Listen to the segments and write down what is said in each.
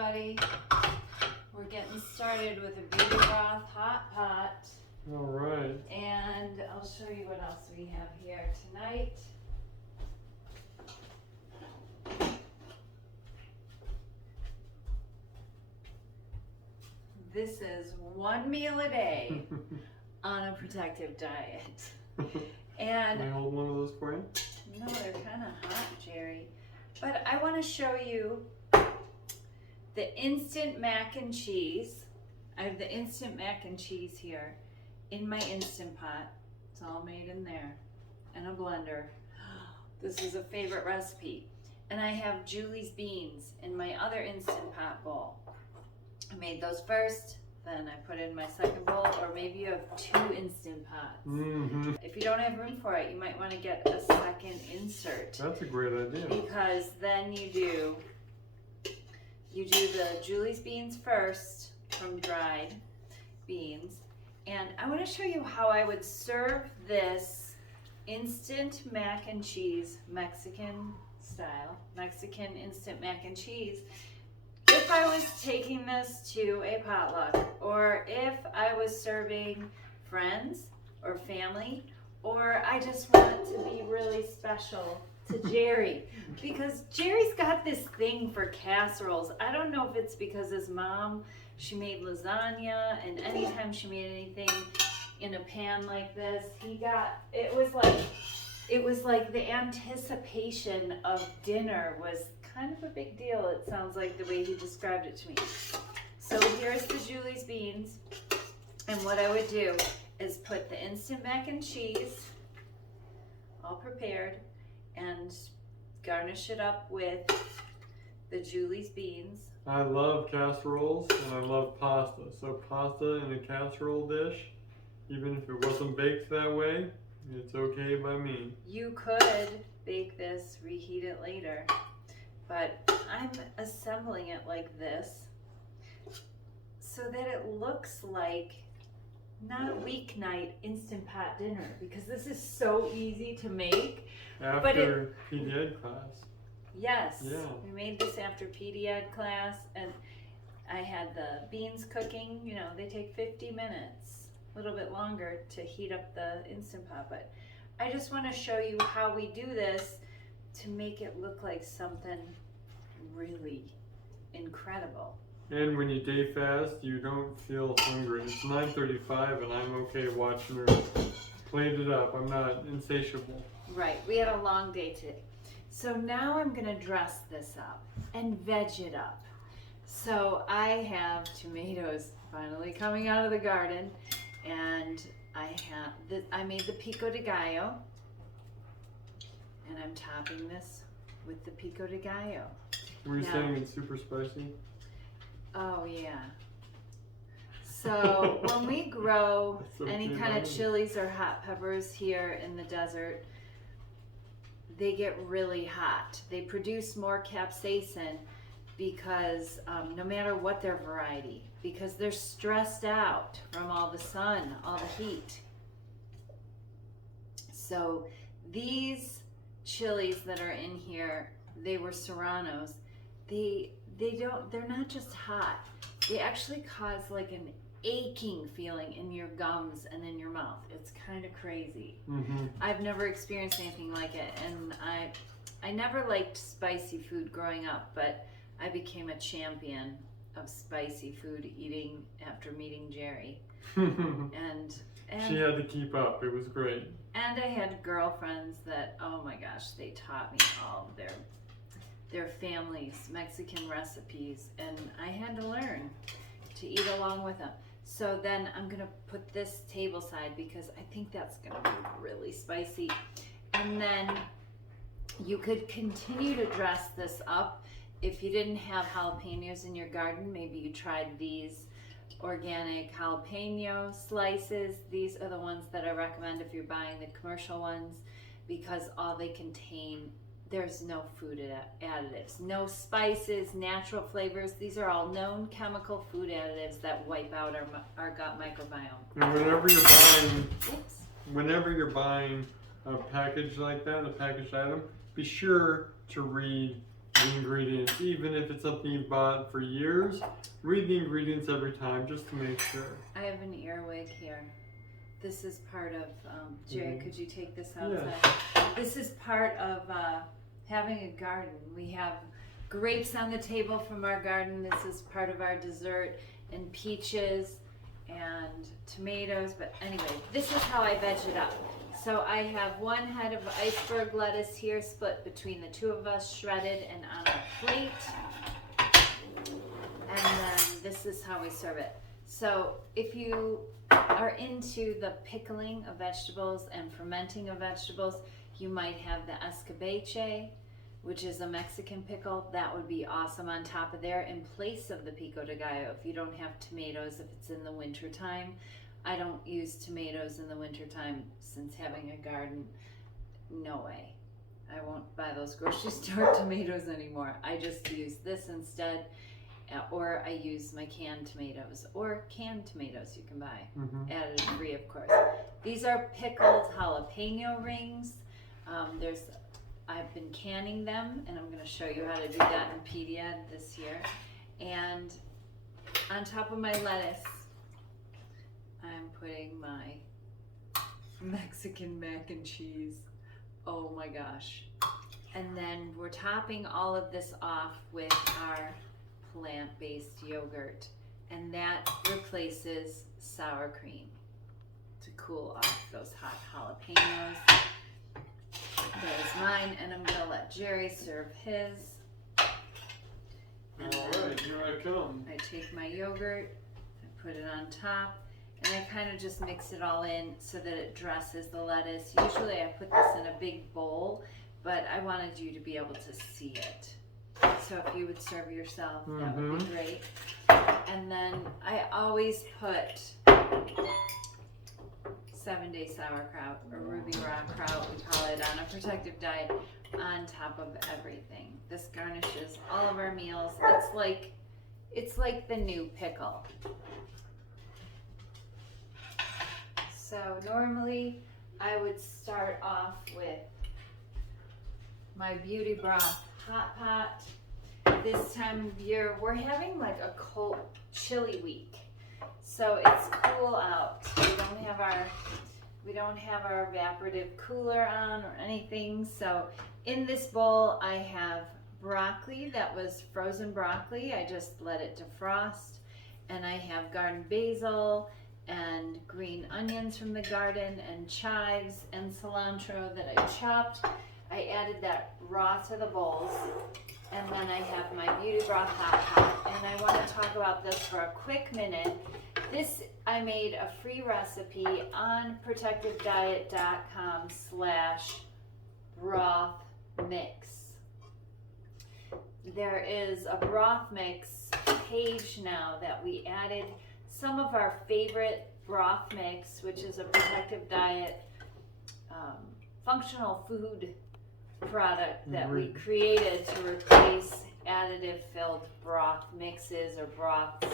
everybody. We're getting started with a beauty broth hot pot. All right. And I'll show you what else we have here tonight. This is one meal a day on a protective diet. And can I hold one of those for you? no, they're kind of hot, Jerry. But I want to show you the instant mac and cheese. I have the instant mac and cheese here in my Instant Pot. It's all made in there, and a blender. This is a favorite recipe. And I have Julie's beans in my other Instant Pot bowl. I made those first, then I put in my second bowl, or maybe you have two Instant Pots. Mm-hmm. If you don't have room for it, you might want to get a second insert. That's a great idea. Because then you do the Julie's beans first from dried beans. And I want to show you how I would serve this instant mac and cheese, Mexican style, Mexican instant mac and cheese, if I was taking this to a potluck, or if I was serving friends or family, or I just want it to be really special to Jerry, because Jerry's got this thing for casseroles. I don't know if it's because his mom, she made lasagna, and anytime she made anything in a pan like this, it was like the anticipation of dinner was kind of a big deal. It sounds like the way he described it to me. So here's the Julie's beans, and what I would do is put the instant mac and cheese all prepared and garnish it up with the Julie's beans. I love casseroles and I love pasta. So pasta in a casserole dish, even if it wasn't baked that way, it's okay by me. You could bake this, reheat it later, but I'm assembling it like this so that it looks like not a weeknight Instant Pot dinner, because this is so easy to make. After PD Ed class. Yes, Yeah. we made this after PD Ed class, and I had the beans cooking. You know, they take 50 minutes, a little bit longer to heat up the Instant Pot, but I just want to show you how we do this to make it look like something really incredible. And when you day fast, you don't feel hungry. It's 9:35 and I'm okay watching her plate it up. I'm not insatiable. Right, we had a long day today. So now I'm gonna dress this up and veg it up. So I have tomatoes finally coming out of the garden, and I made the pico de gallo, and I'm topping this with the pico de gallo. Were you Now- saying it's super spicy? Oh yeah. So when we grow That's so any cute, kind of isn't it? chilies or hot peppers here in the desert, they get really hot. They produce more capsaicin because no matter what their variety, because they're stressed out from all the sun, all the heat. So these chilies that are in here, they were serranos. They're not just hot. They actually cause like an aching feeling in your gums and in your mouth. It's kind of crazy. Mm-hmm. I've never experienced anything like it, and I never liked spicy food growing up, but I became a champion of spicy food eating after meeting Jerry. And She had to keep up. It was great. and I had girlfriends that, oh my gosh, they taught me all of their families' Mexican recipes, and I had to learn to eat along with them. So then I'm gonna put this table side because I think that's gonna be really spicy. And then you could continue to dress this up. If you didn't have jalapenos in your garden, maybe you tried these organic jalapeno slices. These are the ones that I recommend if you're buying the commercial ones, because all they contain, there's no food additives, no spices, natural flavors. These are all known chemical food additives that wipe out our gut microbiome. And Oops. whenever you're buying a package like that, a packaged item, be sure to read the ingredients, even if it's something you bought for years. Read the ingredients every time just to make sure. I have an earwig here. This is part of, Jerry, could you take this outside? Yeah. This is part of having a garden. We have grapes on the table from our garden. This is part of our dessert, and peaches and tomatoes. But anyway, this is how I veg it up. So I have 1 head of iceberg lettuce here, split between the 2 of us, shredded and on our plate. And then this is how we serve it. So if you are into the pickling of vegetables and fermenting of vegetables, you might have the escabeche, which is a Mexican pickle. That would be awesome on top of there in place of the pico de gallo. If you don't have tomatoes, if it's in the winter time. I don't use tomatoes in the winter time since having a garden. No way. I won't buy those grocery store tomatoes anymore. I just use this instead, or I use my canned tomatoes, or canned tomatoes you can buy, added free of course. These are pickled jalapeno rings. I've been canning them, and I'm going to show you how to do that in PDED this year. And on top of my lettuce, I'm putting my Mexican mac and cheese. Oh my gosh. And then we're topping all of this off with our plant-based yogurt, and that replaces sour cream to cool off those hot jalapenos. There's mine, and I'm gonna let Jerry serve his. And Alright, here I come. I take my yogurt, I put it on top, and I kind of just mix it all in so that it dresses the lettuce. Usually I put this in a big bowl, but I wanted you to be able to see it. So if you would serve yourself, that would be great. And then I always put 7-day sauerkraut, or ruby rock kraut, we call it on a protective diet, on top of everything. This garnishes all of our meals. It's like the new pickle. So normally I would start off with my beauty broth hot pot. This time of year we're having like a cold, chilly week, so it's cool out. We don't have our evaporative cooler on or anything. So in this bowl I have broccoli that was frozen broccoli. I just let it defrost, and I have garden basil and green onions from the garden, and chives and cilantro that I chopped. I added that raw to the bowls, and then I have my beauty broth hot pot, and I want to talk about this for a quick minute. This, I made a free recipe on protectivediet.com/broth mix. There is a broth mix page now that we added some of our favorite broth mix, which is a Protective Diet functional food product that we created to replace additive filled broth mixes or broths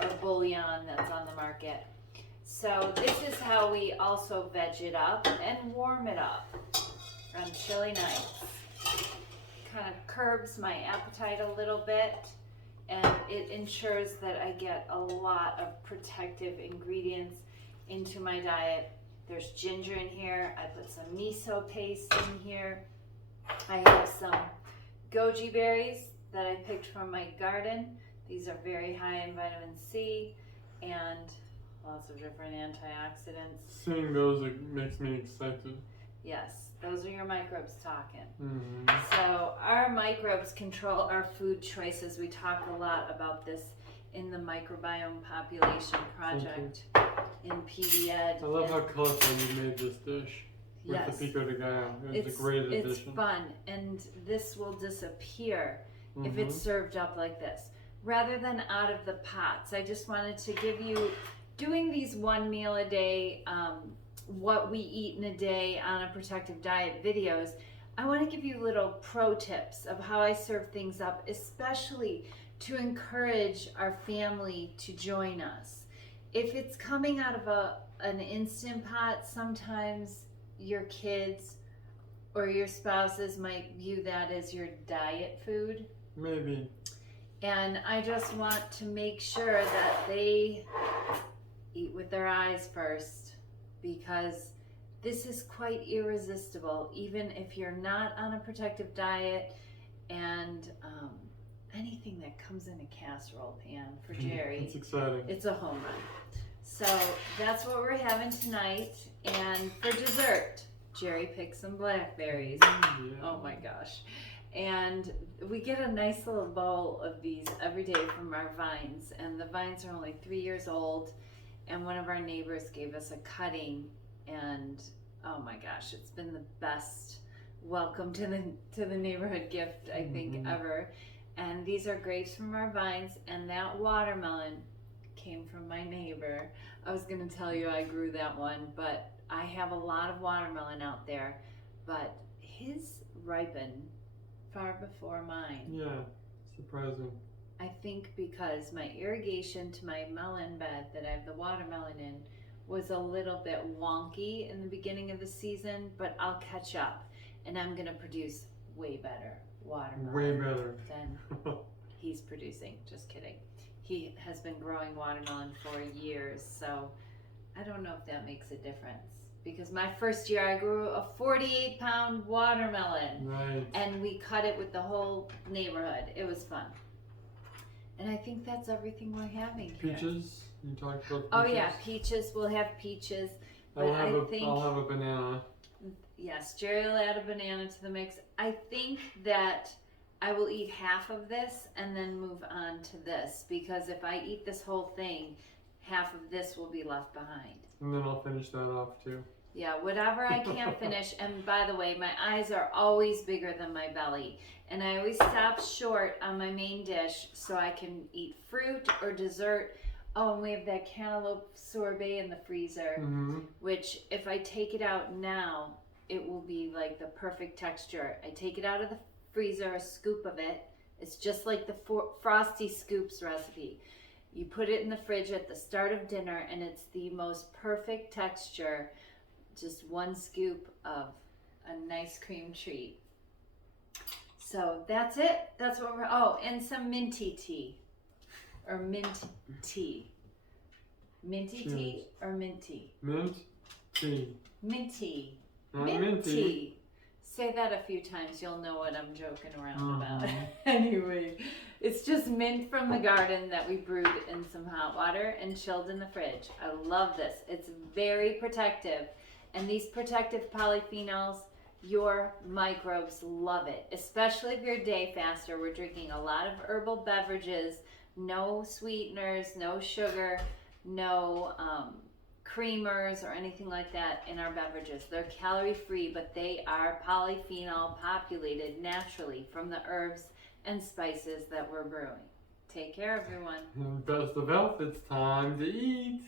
or bouillon that's on the market. So this is how we also veg it up and warm it up on chilly nights. Kind of curbs my appetite a little bit, and it ensures that I get a lot of protective ingredients into my diet. There's ginger in here. I put some miso paste in here. I have some goji berries that I picked from my garden. These are very high in vitamin C and lots of different antioxidants. Seeing those, it makes me excited. Yes, those are your microbes talking. So our microbes control our food choices. We talk a lot about this in the Microbiome Population Project in PDED. I love how colorful you made this dish with the pico de gallo. It's a great addition. It's fun, and this will disappear if it's served up like this, rather than out of the pots. I just wanted to give you, doing these 1 meal a day, what we eat in a day on a protective diet videos, I want to give you little pro tips of how I serve things up, especially to encourage our family to join us. If it's coming out of an Instant Pot, sometimes your kids or your spouses might view that as your diet food. Maybe. And I just want to make sure that they eat with their eyes first, because this is quite irresistible, even if you're not on a protective diet. And anything that comes in a casserole pan for Jerry, It's exciting. it's a home run. So that's what we're having tonight. And for dessert, Jerry picked some blackberries. Yeah. Oh my gosh. And we get a nice little bowl of these every day from our vines. And the vines are only 3 years old. And one of our neighbors gave us a cutting. And oh my gosh, it's been the best welcome to the neighborhood gift, I think, ever. And these are grapes from our vines. And that watermelon came from my neighbor. I was going to tell you I grew that one, but I have a lot of watermelon out there. But his ripened far before mine. Yeah, surprising. I think because my irrigation to my melon bed that I have the watermelon in was a little bit wonky in the beginning of the season, but I'll catch up and I'm going to produce way better watermelon Way better. than he's producing. Just kidding. He has been growing watermelon for years, so I don't know if that makes a difference. Because my first year I grew a 48-pound watermelon. Right. And we cut it with the whole neighborhood. It was fun. And I think that's everything we're having here. Peaches? You talked about peaches? Oh yeah, peaches. We'll have peaches. But I'll I have a banana. yes, Jerry will add a banana to the mix. I think that I will eat half of this and then move on to this. Because if I eat this whole thing, half of this will be left behind. And then I'll finish that off too. Yeah, whatever I can't finish. And by the way, my eyes are always bigger than my belly. And I always stop short on my main dish so I can eat fruit or dessert. Oh, and we have that cantaloupe sorbet in the freezer, which if I take it out now, it will be like the perfect texture. I take it out of the freezer, a scoop of it. It's just like the Frosty Scoops recipe. You put it in the fridge at the start of dinner and it's the most perfect texture. Just one scoop of a nice cream treat. So that's it. That's what we're, oh, and some minty tea. Or mint tea. Minty Cheers. tea or minty? Mint tea. Minty. Not Minty. Say that a few times, you'll know what I'm joking around about. Anyway, it's just mint from the garden that we brewed in some hot water and chilled in the fridge. I love this. It's very protective. And these protective polyphenols, your microbes love it. Especially if you're a day faster. We're drinking a lot of herbal beverages, no sweeteners, no sugar, no creamers or anything like that in our beverages. They're calorie free, but they are polyphenol populated naturally from the herbs and spices that we're brewing. Take care, everyone. And best of health, it's time to eat.